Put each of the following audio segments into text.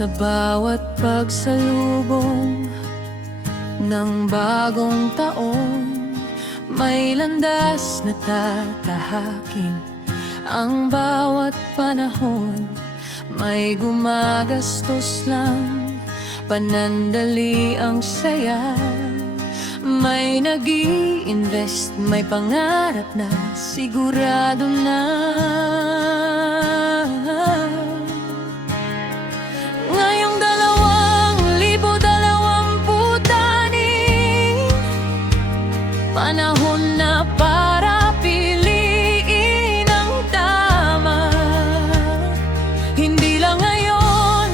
Sa bawat pagsalubong ng bagong taon, may landas na tatahakin. Ang bawat panahon may gumagastos lang, panandali ang saya. May nag-i-invest, may pangarap na sigurado na. Ngayong 2026, panahon na para piliin ang tama. Hindi lang ngayon,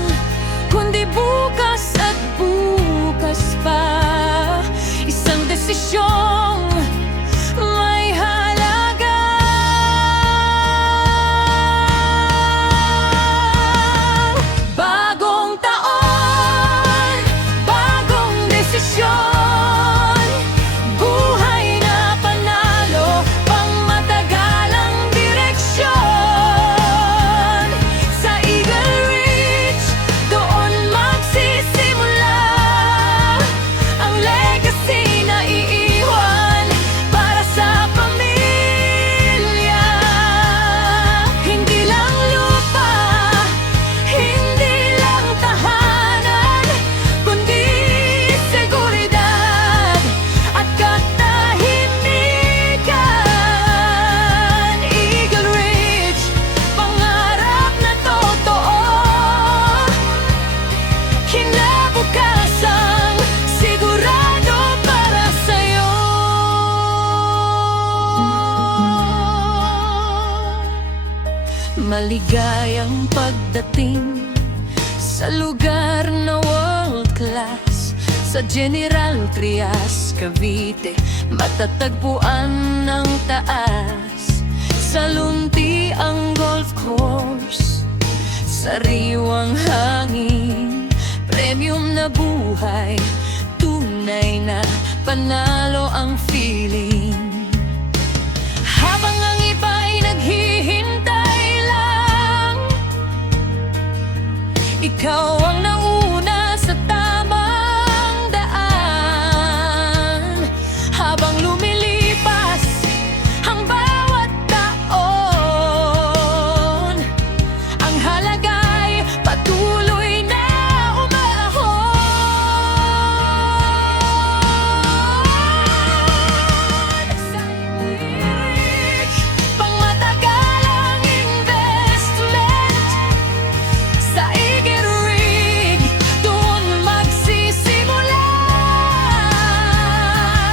kundi bukas at bukas pa. Isang desisyong may halaga. Bagong taon, bagong desisyon. Buhay na panalo, pangmatagalang direksyon. Sa Eagle Ridge, doon magsisimula ang legacy na iiwan para sa pamilya. Hindi lang lupa, hindi lang tahanan, kundi seguridad at katahimikan. Eagle Ridge, pangarap na totoo, kinabukasang sigurado para sa'yo. Maligayang pagdating sa lugar na world class. Sa General Trias, Cavite, matatagpuan ng taas. Sa Lunti ang golf course, sariwang hangin, premium na buhay, tunay na panalo ang feeling. Habang ang iba'y naghihintay lang, ikaw ang nauna sa tamang daan. Habang lumilipas ang bawat taon, ang halaga'y patuloy na umahon. Sa Ridge, pangmatagalang investment. Sa Eagle Ridge, doon magsisimula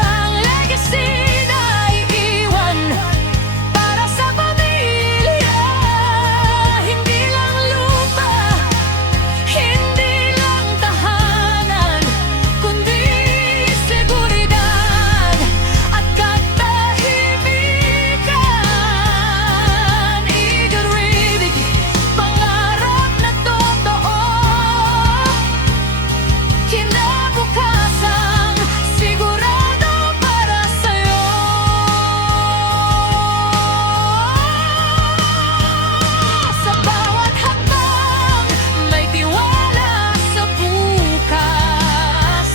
ang legacy na iiwan para sa pamilya. Hindi lang lupa, hindi lang tahanan, kundi seguridad at katahimikan. Eagle Ridge, pangarap na totoo, kinabukasang sigurado para sa'yo. Sa bawat hakbang, may tiwala sa bukas.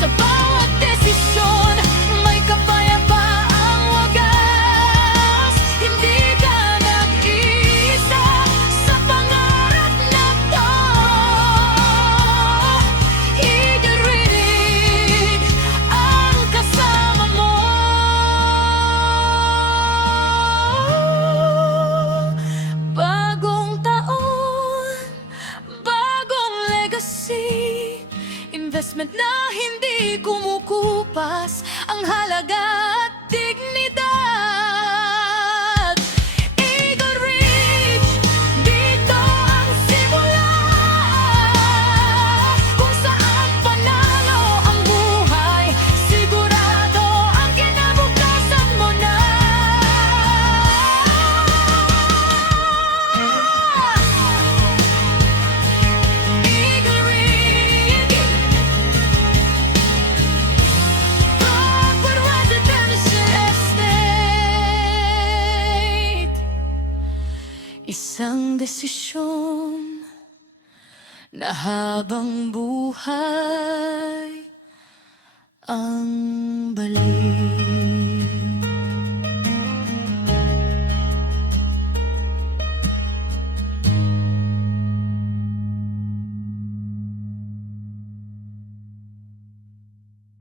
Sa bawat desisyon, may kapayapaang wagas. Hindi ka nag-iisa sa pangarap na to. Eagle Ridge ang kasama mo. Bagong taon, bagong legacy, investment na hindi kumukupas, ang halaga at dignidad. Eagle Ridge, dito ang simula, kung saan panalo ang buhay, sigurado ang kinabukasan mo na. Eagle Ridge, Rockwood Residential Estate. Isang desisyon na habang buhay ang balik.